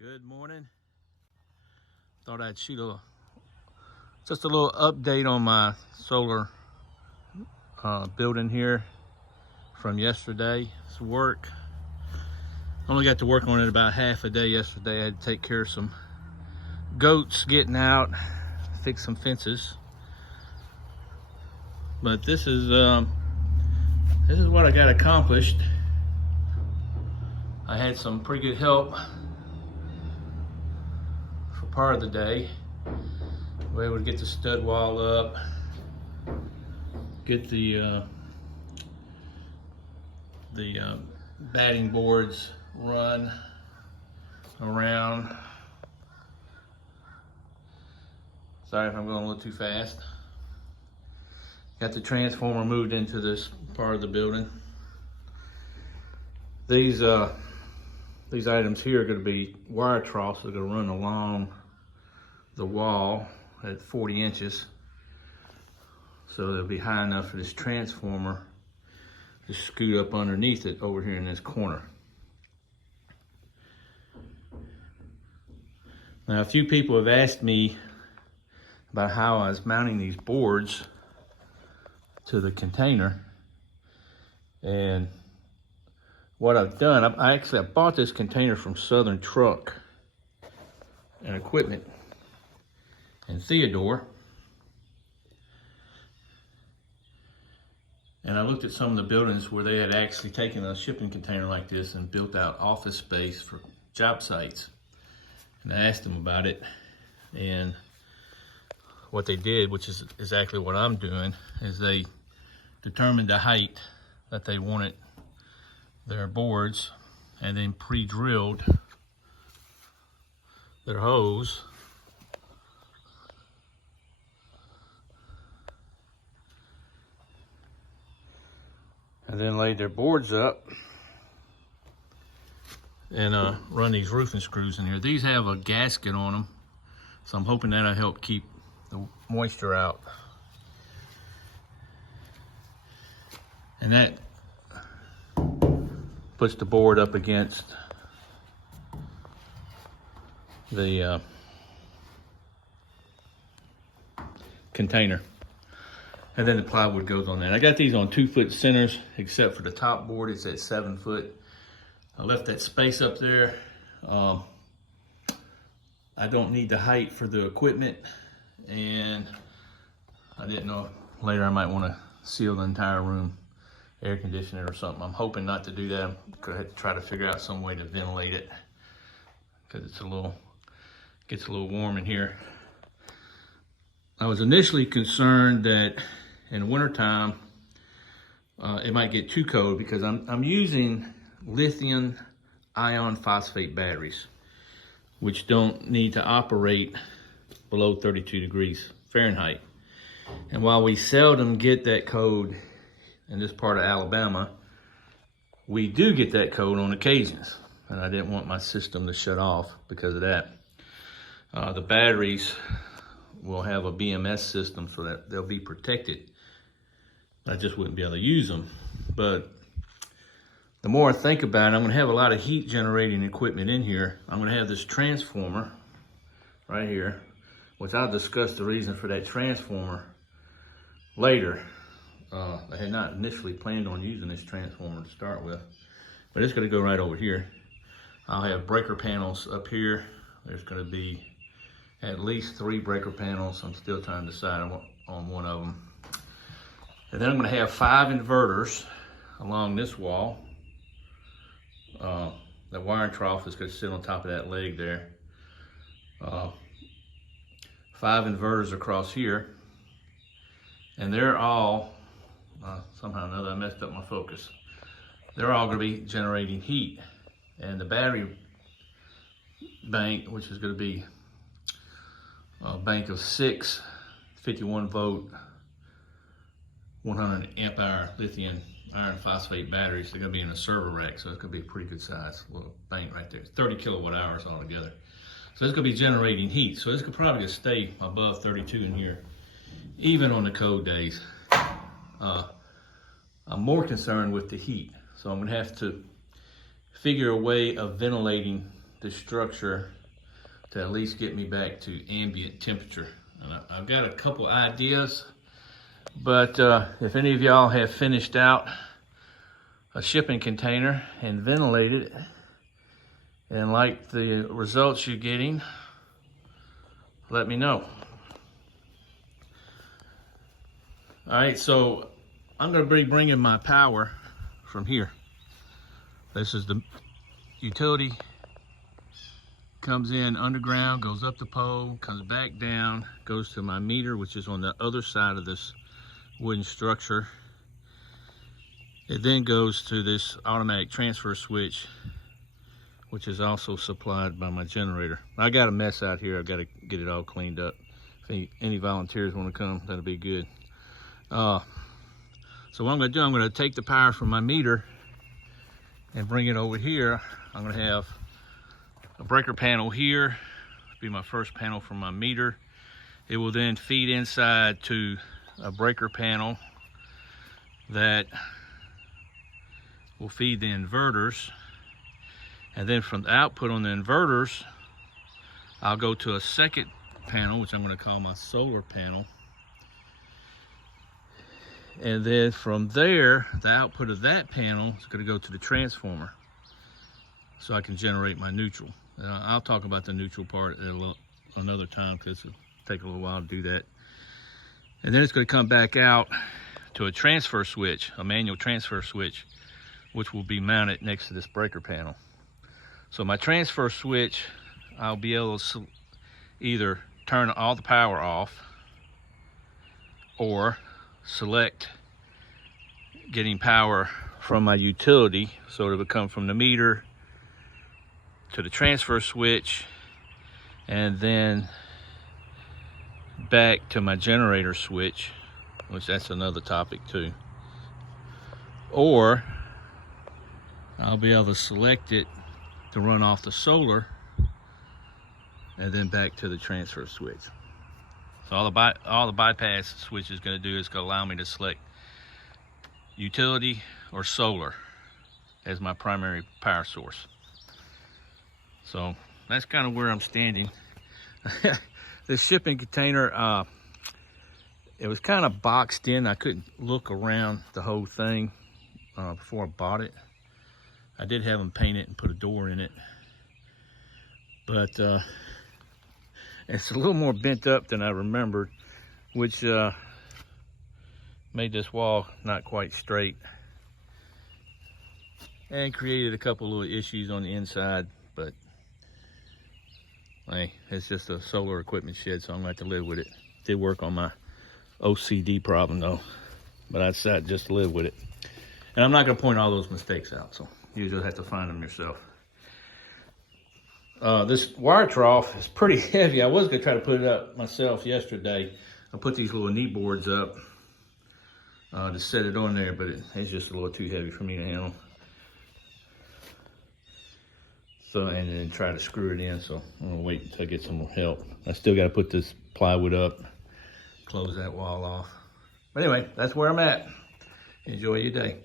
Good morning. Thought I'd shoot just a little update on my solar building here from yesterday's work. Only got to work on it about half a day yesterday. I had to take care of some goats getting out, fix some fences. But this is what I got accomplished. I had some pretty good help for part of the day. We were able to get the stud wall up, get the batting boards run around. Sorry if I'm going a little too fast. Got the transformer moved into this part of the building. These items here are going to be wire troughs that are going to run along the wall at 40 inches. So they'll be high enough for this transformer to scoot up underneath it over here in this corner. Now, a few people have asked me about how I was mounting these boards to the container, and what I've done, I bought this container from Southern Truck and Equipment in Theodore, and I looked at some of the buildings where they had actually taken a shipping container like this and built out office space for job sites, and I asked them about it, and what they did, which is exactly what I'm doing, is they determined the height that they wanted their boards and then pre-drilled their hose and then laid their boards up and run these roofing screws in here. These have a gasket on them, so I'm hoping that'll help keep the moisture out. And that puts the board up against the container, and then the plywood goes on that. I got these on 2-foot centers, except for the top board, it's at 7 foot. I left that space up there. I don't need the height for the equipment, and I didn't know later I might want to seal the entire room, air conditioner or something. I'm hoping not to do that. I'm gonna have to try to figure out some way to ventilate it, because gets a little warm in here. I was initially concerned that in wintertime it might get too cold, because I'm using lithium ion phosphate batteries, which don't need to operate below 32 degrees Fahrenheit. And while we seldom get that code in this part of Alabama, we do get that code on occasions, and I didn't want my system to shut off because of that. The batteries will have a BMS system so that they'll be protected. I just wouldn't be able to use them. But the more I think about it, I'm gonna have a lot of heat generating equipment in here. I'm gonna have this transformer right here, which I'll discuss the reason for that transformer later. I had not initially planned on using this transformer to start with, but it's going to go right over here. I'll have breaker panels up here. There's going to be at least 3 breaker panels. I'm still trying to decide on one of them. And then I'm going to have 5 inverters along this wall. The wiring trough is going to sit on top of that leg there. 5 inverters across here, and they're all somehow or another I messed up my focus. They're all going to be generating heat, and the battery bank, which is going to be a bank of 6 51 volt 100 amp hour lithium iron phosphate batteries. They're going to be in a server rack, so it's going to be a pretty good size little bank right there. 30 kilowatt hours altogether. So it's going to be generating heat. So it's probably going to stay above 32 in here, even on the cold days. I'm more concerned with the heat. So I'm going to have to figure a way of ventilating the structure to at least get me back to ambient temperature. And I've got a couple ideas, but if any of y'all have finished out a shipping container and ventilated it and like the results you're getting, let me know. All right, so I'm gonna be bringing my power from here. This is the utility, comes in underground, goes up the pole, comes back down, goes to my meter, which is on the other side of this wooden structure. It then goes to this automatic transfer switch, which is also supplied by my generator. I got a mess out here. I've got to get it all cleaned up. If any volunteers want to come, that'll be good. So what I'm going to do, I'm going to take the power from my meter and bring it over here. I'm going to have a breaker panel here, be my first panel from my meter. It will then feed inside to a breaker panel that will feed the inverters. And then from the output on the inverters, I'll go to a second panel, which I'm going to call my solar panel. And then from there, the output of that panel is going to go to the transformer, so I can generate my neutral. I'll talk about the neutral part another time, because it'll take a little while to do that. And then it's going to come back out to a transfer switch, a manual transfer switch, which will be mounted next to this breaker panel. So my transfer switch, I'll be able to either turn all the power off or select getting power from my utility. So it'll come from the meter to the transfer switch and then back to my generator switch, which that's another topic too. Or I'll be able to select it to run off the solar and then back to the transfer switch. So all the bypass switch is going to do is going to allow me to select utility or solar as my primary power source. So that's kind of where I'm standing. This shipping container, it was kind of boxed in. I couldn't look around the whole thing before I bought it. I did have them paint it and put a door in it, but it's a little more bent up than I remembered, which made this wall not quite straight and created a couple little issues on the inside. But hey, it's just a solar equipment shed, so I'm gonna have to live with it. Did work on my OCD problem though, but I decided just to live with it. And I'm not gonna point all those mistakes out, so you just have to find them yourself. This wire trough is pretty heavy. I was gonna try to put it up myself yesterday. I put these little knee boards up to set it on there, but it's just a little too heavy for me to handle. So, and then try to screw it in. So I'm gonna wait until I get some more help. I still gotta put this plywood up, close that wall off. But anyway, that's where I'm at. Enjoy your day.